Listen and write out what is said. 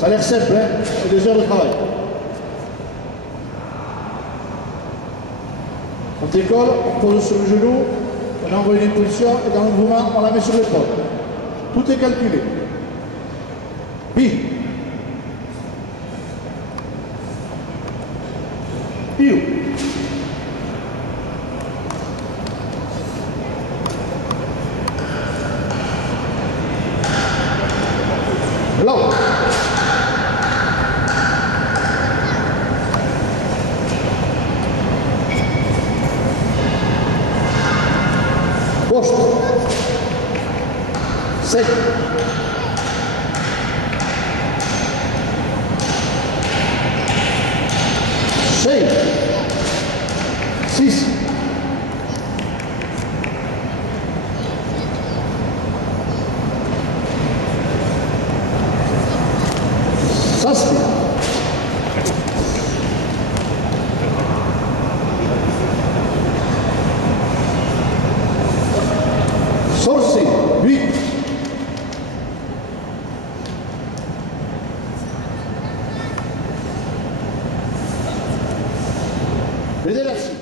Ça a l'air simple, hein? C'est 2 heures de travail. On décolle, on pose sur le genou, on envoie une impulsion et dans le mouvement, on la met sur l'épaule. Tout est calculé. Bi. Iu. Low. Posto. Set. Sei. 6. Sasti. Sorsi. 8. Vedete